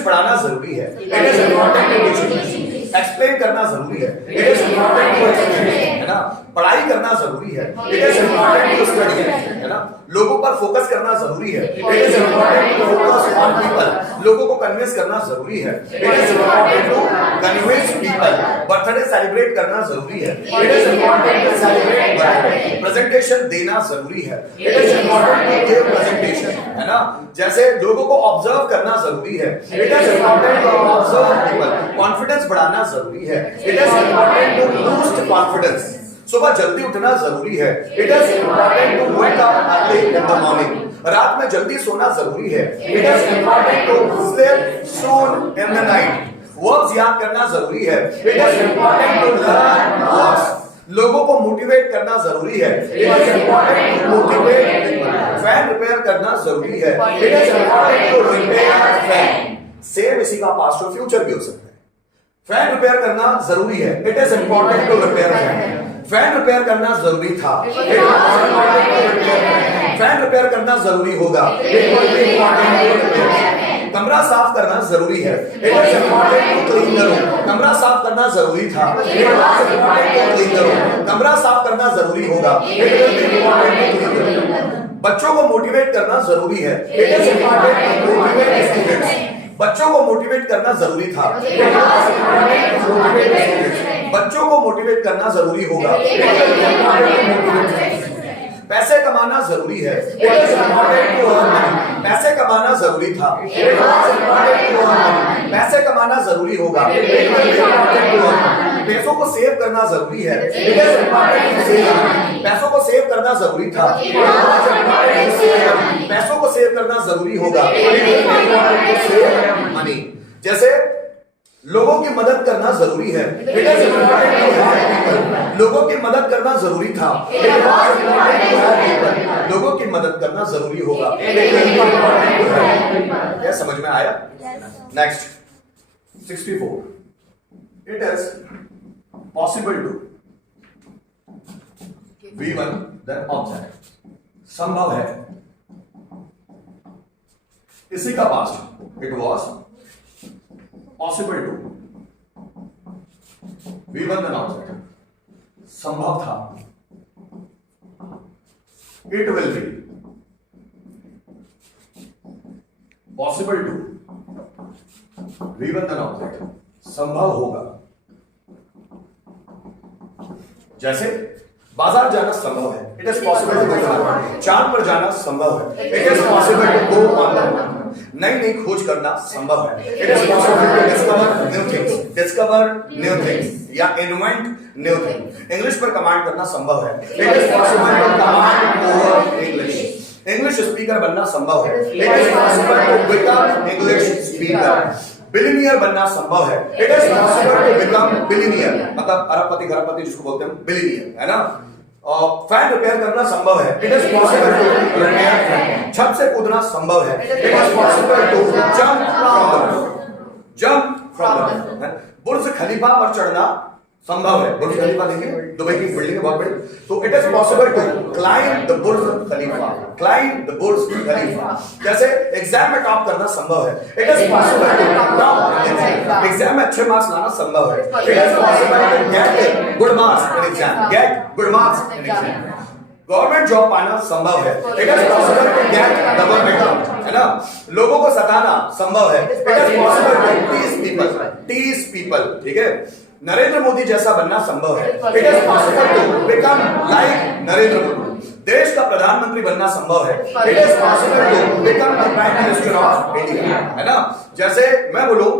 English पढ़ाना जरूरी है, it is important to teach, explain करना जरूरी है, it is important to explain, है ना, पढ़ाई करना जरूरी है, it is important to study, है ना, लोगों पर फोकस करना जरूरी है, it is important to focus on people, लोगों को कन्विंस करना जरूरी है, it is important to convince people, birthday celebrate करना जरूरी है, it is important to celebrate birthday, presentation देना जरूरी है, it is important to give presentation, है ना, जैसे लोगों को ऑब्जर्व करना जरूरी है, it is important to observe people, confidence बढ़ाना जरूरी है, it is important to boost confidence, सुबह जल्दी उठना जरूरी है, it is important to wake up early in the morning, रात में जल्दी सोना जरूरी है, it is important to sleep soon in the night, verbs याद करना जरूरी है, it is important to learn verbs, लोगों को मोटिवेट करना जरूरी है, it is important to motivate people, fan repair करना जरूरी है, it is important to repair fan, same इसी का पास्ट और फ्यूचर भी हो सकता है, फैन रिपेयर करना जरूरी है, it is important to repair fan, fan repair करना जरूरी था, फैन रिपेयर करना जरूरी होगा, कमरा साफ करना जरूरी है, it is important to clean the room, कमरा साफ करना जरूरी था, it is important to clean the room, कमरा साफ करना जरूरी होगा, it is important to clean the room, बच्चों को मोटिवेट करना जरूरी है, it is important to motivate students, बच्चों को मोटिवेट करना जरूरी था, बच्चों को मोटिवेट करना जरूरी होगा, पैसे कमाना जरूरी है, पैसे कमाना जरूरी था, पैसे कमाना जरूरी होगा, पैसों को सेव करना जरूरी है, पैसों को सेव करना जरूरी था, पैसों को सेव करना जरूरी होगा, मनी, जैसे लोगों की मदद करना जरूरी है, it is important to help people, लोगों की मदद करना जरूरी था, it is important to help people, लोगों की मदद करना जरूरी होगा, क्या समझ में आया? Next 64, it is possible to V1 then object, संभव है, इसी का past, it was possible to V1 then object, संभव था, it will be possible to V1 then object, संभव होगा, जैसे बाजार जाना संभव है, it is possible to go, चांद पर जाना संभव है, it is possible to go on the moon, नई नई खोज करना संभव है, it is possible to discover new things, discover new things या इन्वेंट न्यू थिंग, इंग्लिश पर कमांड करना संभव है, it is possible to command over English, English speaker बनना संभव है, it is possible to become English speaker, billionaire बनना संभव है, it is possible to become billionaire, मतलब अरबपति खरबपति जिसको बोलते हैं बिलियनियर, है ना, फैन रिपेयर करना संभव है, it is possible to repair fan, छत से कूदना संभव है, it is possible to jump from the Burj Khalifa पर चढ़ना संभव है, बुर्ज खलीफा देखिए दुबई की बिल्डिंग है बहुत बड़ी, तो it is possible to climb the Burj Khalifa, climb the Burj Khalifa, जैसे एग्जाम में टॉप करना संभव है, it is possible to top exam में अच्छे मार्क्स लाना संभव है, it is possible to get good marks in exam, get good marks in exam, government job पाना संभव है, it is possible to get government job, है ना, लोगों को सताना संभव है, it is possible to tease people, ठीक है, नरेंद्र मोदी जैसा बनना संभव है, it is possible to become like Narendra Modi, देश का प्रधानमंत्री बनना संभव है, it is possible to become the prime minister of India, है ना, जैसे मैं बोलूं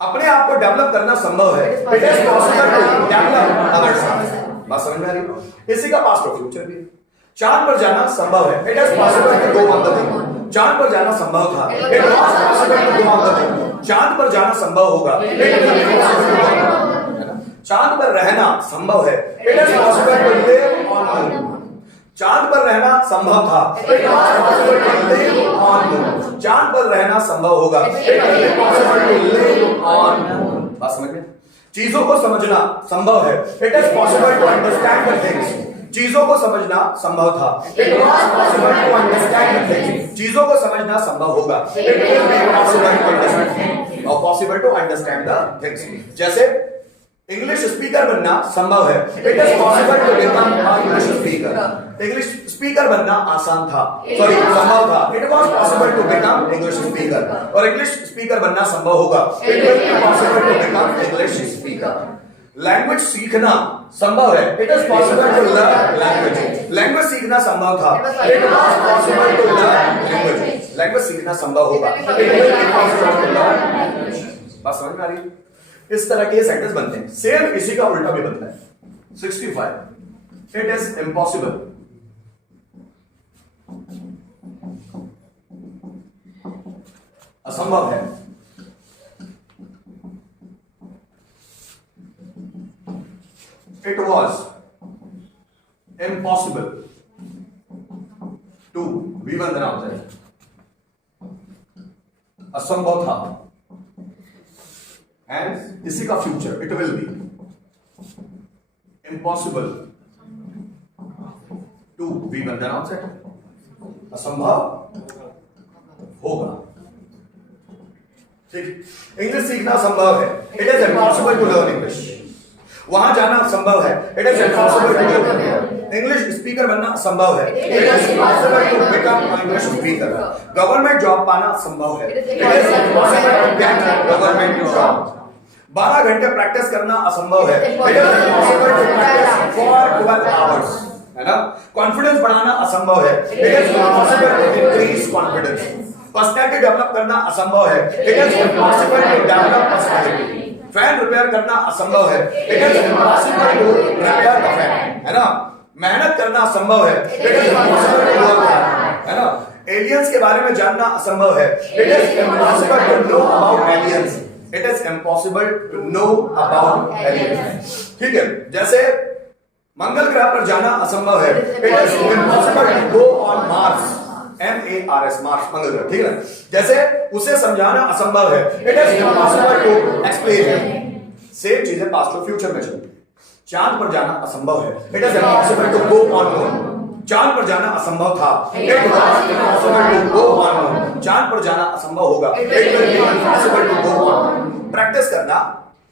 अपने आप को डेवलप करना संभव है, it is possible to develop ourselves, बात समझ में आ रही है, इसी का पास्ट और फ्यूचर भी, चांद पर जाना संभव है, it is possible to go on the moon, चांद पर जाना संभव था, it was possible to go on the moon, चांद पर जाना संभव होगा, it is possible to go, चांद पर रहना संभव है, it is possible to live on moon, चांद पर रहना संभव था, it was possible to live on moon, चांद पर रहना संभव होगा, it is possible to live on moon, बात समझ में, चीजों को समझना संभव है, it is possible to understand the things, चीजों को समझना संभव था। It was possible to understand the things. चीजों को समझना संभव होगा। It will be possible to understand or possible to understand the things. जैसे इंग्लिश स्पीकर बनना संभव है। It is possible to become an English speaker. English speaker बनना आसान था, सॉरी संभव था। It was possible to become English speaker. और इंग्लिश स्पीकर बनना संभव होगा। It will be possible to become English speaker. Language सीखना संभव है। It is possible to learn language. Language सीखना संभव था। It was possible to learn language. Language सीखना संभव होगा। It will be possible to learn language. बात समझ में आ रही है? इस तरह के सेंटेंस बनते हैं। सेम इसी का उल्टा भी बनता है। 65 इट इज इम्पॉसिबल, असंभव है। It was impossible to we Vandana होता है, असंभव था। एंड इसी का future it will be impossible to be Vandana से असंभव होगा। ठीक, इंग्लिश सीखना संभव है। It is impossible to learn English. वहां जाना संभव है। It is impossible to learn English. Speaker बनना संभव है। It is impossible to become English speaker. Government job पाना संभव है। It is impossible to get government job. 12 घंटे प्रैक्टिस करना असंभव है। It is impossible to practice for 12 hours, है ना। कॉन्फिडेंस बढ़ाना असंभव है। It is impossible to increase confidence. Personality develop करना असंभव है। It is impossible to develop personality. Fan repair करना असंभव है। It is impossible to repair the fan, है ना। मेहनत करना असंभव है। It is impossible to work hard, है ना। एलियंस के बारे में जानना असंभव है। It is impossible to know about aliens. It is impossible to know about aliens. ठीक है, जैसे मंगल ग्रह पर जाना असंभव है। It is impossible to go on Mars. MARS, Mars, मंगल ग्रह, ठीक है। जैसे उसे समझाना असंभव है। It is impossible to explain. Same चीजें पास्ट और फ्यूचर में चलती है। चांद पर जाना असंभव है। It is impossible to go on moon. चांद पर जाना असंभव था। It was impossible to go on moon. चांद पर जाना असंभव होगा। It will be impossible to go on. Practice करना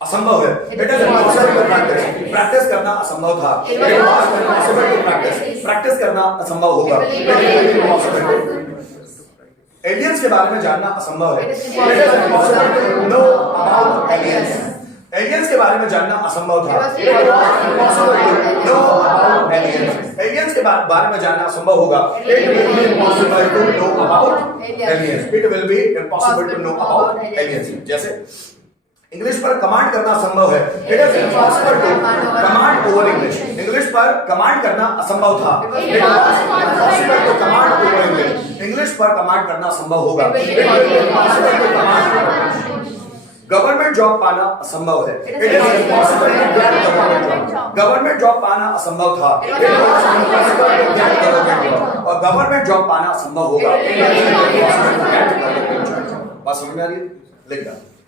असंभव है। It is impossible to practice. Practice करना असंभव था। It was impossible to practice. Practice करना असंभव होगा। It will be impossible to. Aliens के बारे में जानना असंभव है। It is impossible to know about aliens. Aliens के बारे में जानना असंभव था। It was impossible to know about aliens. Aliens के बारे में जानना असंभव होगा। It will be impossible to know about aliens. It will be impossible to know about aliens. जैसे इंग्लिश पर कमांड करना संभव है। It is impossible to command over English. English पर कमांड करना असंभव था। It was impossible to command over English. English पर कमांड करना संभव होगा। It will be impossible to command. Government job पाना असंभव है। It is impossible to get government job. Government job पाना असंभव था। It was impossible to get government job. और गवर्नमेंट जॉब पाना असंभव होगा। It is impossible to get government job. बात समझ में आ रही है? लिख दो।